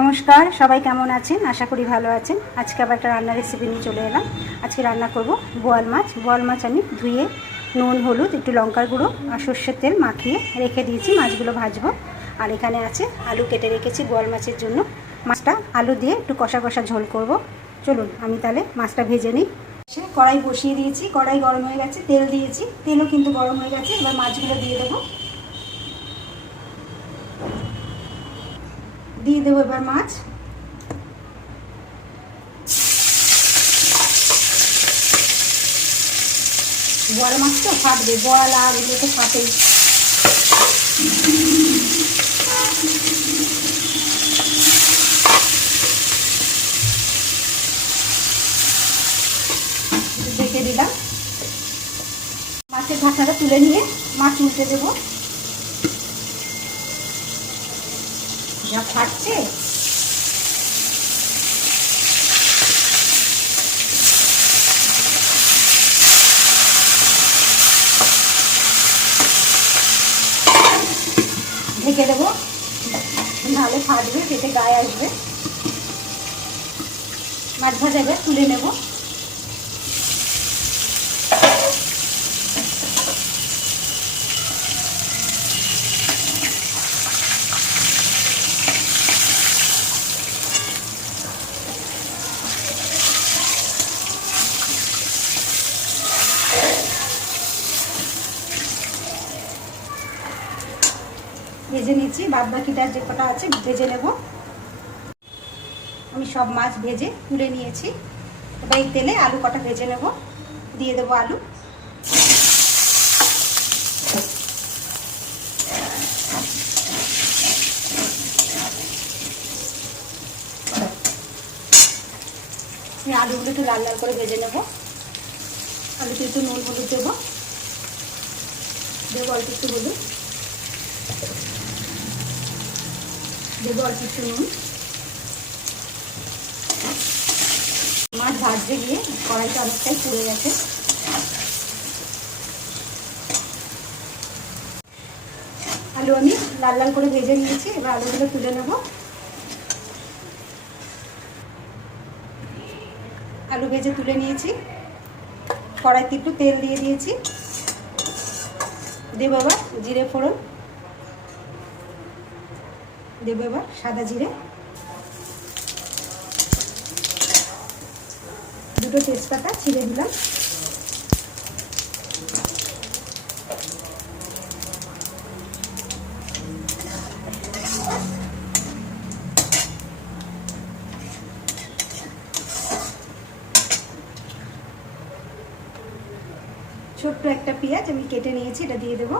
নমস্কার, সবাই কেমন আছেন? আশা করি ভালো আছেন। আজকে আবার একটা রান্নার রেসিপি নিয়ে চলে এলাম। আজকে রান্না করব বোয়াল মাছ। বোয়াল মাছ আমি ধুয়ে নুন, হলুদ, একটু লঙ্কার গুঁড়ো আর সর্ষের তেল মাখিয়ে রেখে দিয়েছি। মাছগুলো ভাজবো। আর এখানে আছে আলু কেটে রেখেছি বোয়াল মাছের জন্য। মাছটা আলু দিয়ে একটু কষা কষা ঝোল করব। চলুন আমি তাহলে মাছটা ভেজে নিই। কড়াই বসিয়ে দিয়েছি, কড়াই গরম হয়ে গেছে, তেল দিয়েছি, তেলও কিন্তু গরম হয়ে গেছে। এবার মাছগুলো দিয়ে দেবো। এবার মাছ বড় মাছ তো ফাটবে, বড়া এগুলো তো ফাটেই। ঢেকে দিলাম। মাছের ঢাকনাটা তুলে নিয়ে মাছ উল্টে দেবো। যা ফাটছে, ঢেকে দেবো, নাহলে ফাটবে, পেটে গায়ে আসবে। মাছ ভাজা এবার তুলে নেব। ভেজে নিচ্ছি, বাদ বাকিটা যে কটা আছে ভেজে নেব। আমি সব মাছ ভেজে তুলে নিয়েছি। এবার এই তেলে আলু কটা ভেজে নেব, দিয়ে দেবো আলু। আমি আলুগুলো একটু লাল লাল করে ভেজে নেব। আলুতে একটু নুন হলুদ দেবো, অল্প একটু হলুদ দেবো, অল্প একটু নুন। মাছ ভাজতে গিয়ে কড়াইটা অনেকটাই পুড়ে গেছে। আলু আমি লাল লাল করে ভেজে নিয়েছি। এবার আলুগুলো তুলে নেব। আলু ভেজে তুলে নিয়েছি। কড়াইতে একটু তেল দিয়ে দিয়েছি। দেবো এবার জিরে ফোড়ন, দেবো এবার সাদা জিরে, দুটো তেজপাতা ছিঁড়ে দিলাম। ছোট্ট একটা পেঁয়াজ আমি কেটে নিয়েছি, এটা দিয়ে দেবো।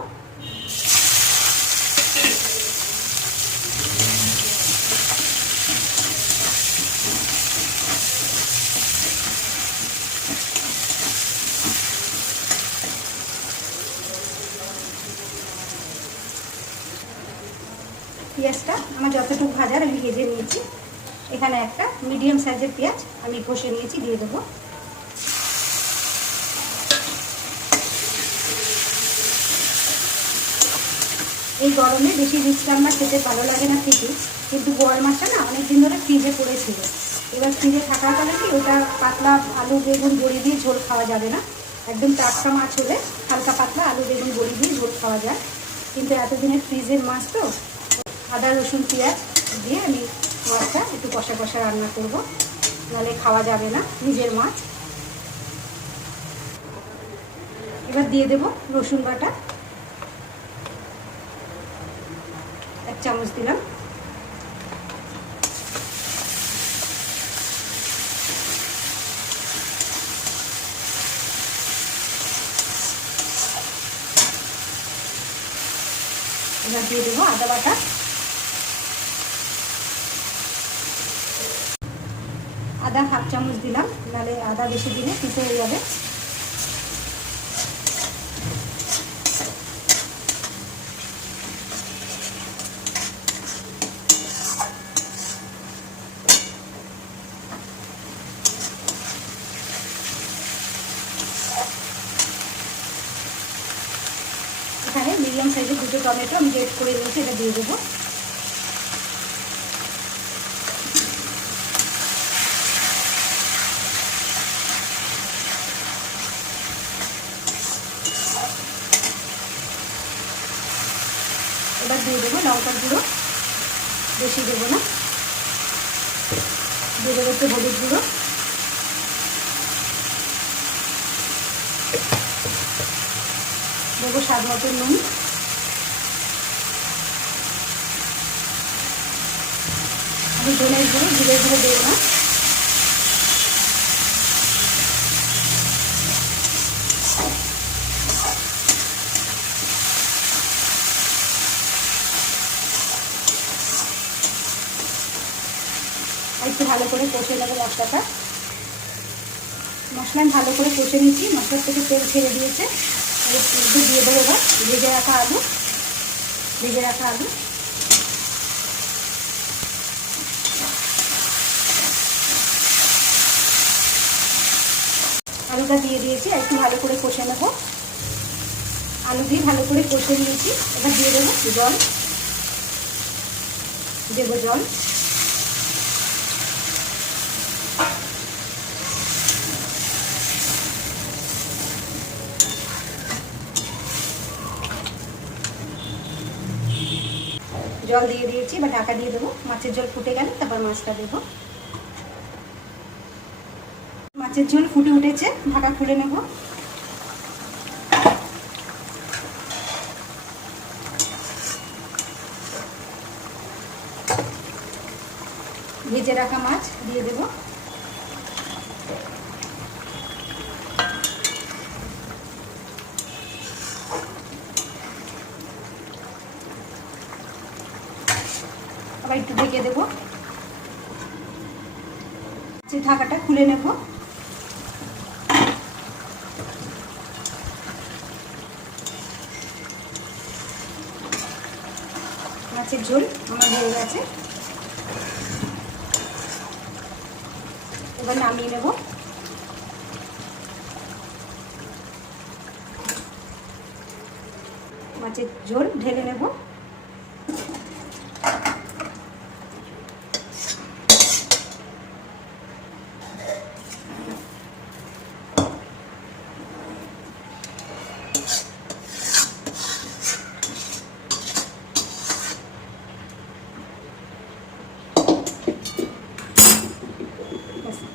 পেঁয়াজটা আমার যতটুকু ভাজার আমি ভেজে নিয়েছি। এখানে একটা মিডিয়াম সাইজের পেঁয়াজ আমি কষে নিয়েছি, দিয়ে দেবো। এই গরমে বেশি রিচ রান্না খেতে ভালো লাগে না ঠিকই, কিন্তু বোয়াল মাছটা না অনেকদিন ধরে ফ্রিজে পড়েছিল। এবার ফ্রিজে থাকার কারণে কি ওটা পাতলা আলু বেগুন বড়ি দিয়ে ঝোল খাওয়া যাবে না। একদম টাটকা মাছ হলে হালকা পাতলা আলু বেগুন বড়ি দিয়ে ঝোল খাওয়া যায়, কিন্তু এতদিনের ফ্রিজের মাছ তো। আদা রসুন পেঁয়াজ দিয়ে আমি মাছটা একটু কষা কষা রান্না করব, নাহলে খাওয়া যাবে না নিজের মাছ। এবার দিয়ে দেব রসুন বাটা, 1 চামচ দিলাম। এবার দিয়ে দেবো আদা বাটা, আদা 1/2 চামচ দিলাম, নাহলে আদা বেশি দিলে তিতো হয়ে যাবে। এখানে মিডিয়াম সাইজের দুটো টমেটো আমি গ্রেট করে নিয়েছি, এটা দিয়ে দেবো। লঙ্কার গুঁড়ো, বেশি দেবো না। দিয়ে দেবো একটু হলুদ গুঁড়ো, দেবো স্বাদ মতো নুন, আমি ধনের গুঁড়ো জিরে গুঁড়ো দেবো না। একটু ভালো করে কষে নেবো মশলাটা। মশলা আমি ভালো করে কষে নিচ্ছি, মশলার থেকে তেল ছেড়ে দিয়েছে। একটু দিয়ে দেবো এবার ভেজে রাখা আলু, আলুটা দিয়ে দিয়েছি, একটু ভালো করে কষে নেবো। আলু দিয়ে ভালো করে কষে নিয়েছি, এবার দিয়ে দেবো জল, জল। জল দিয়ে দিয়েছি, এবার ঢাকা দিয়ে দেবো। মাছের ঝোল ফুটে গেলে তারপর মাছটা দেবো। মাছের ঝোল ফুটে উঠেছে, ঢাকা খুলে নেব। ভেজে রাখা মাছ দিয়ে দেবো। আবার একটু ঢেকে দেবো, ঢাকাটা খুলে নেব। মাছের ঝোল আমার হয়ে গেছে, এবার নামিয়ে নেব। মাছের ঝোল ঢেলে নেব।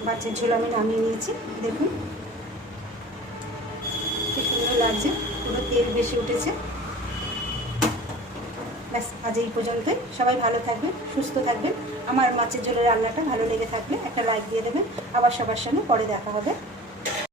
মাছের ঝোল আমি নামিয়ে নিয়েছি, দেখুন কি সুন্দর লাগছে, পুরো তেল বেশি উঠেছে। ব্যাস, আজ এই পর্যন্তই। সবাই ভালো থাকবেন, সুস্থ থাকবেন। আমার মাছের ঝোলের রান্নাটা ভালো লেগে থাকলে একটা লাইক দিয়ে দেবেন। আবার সবার সঙ্গে পরে দেখা হবে।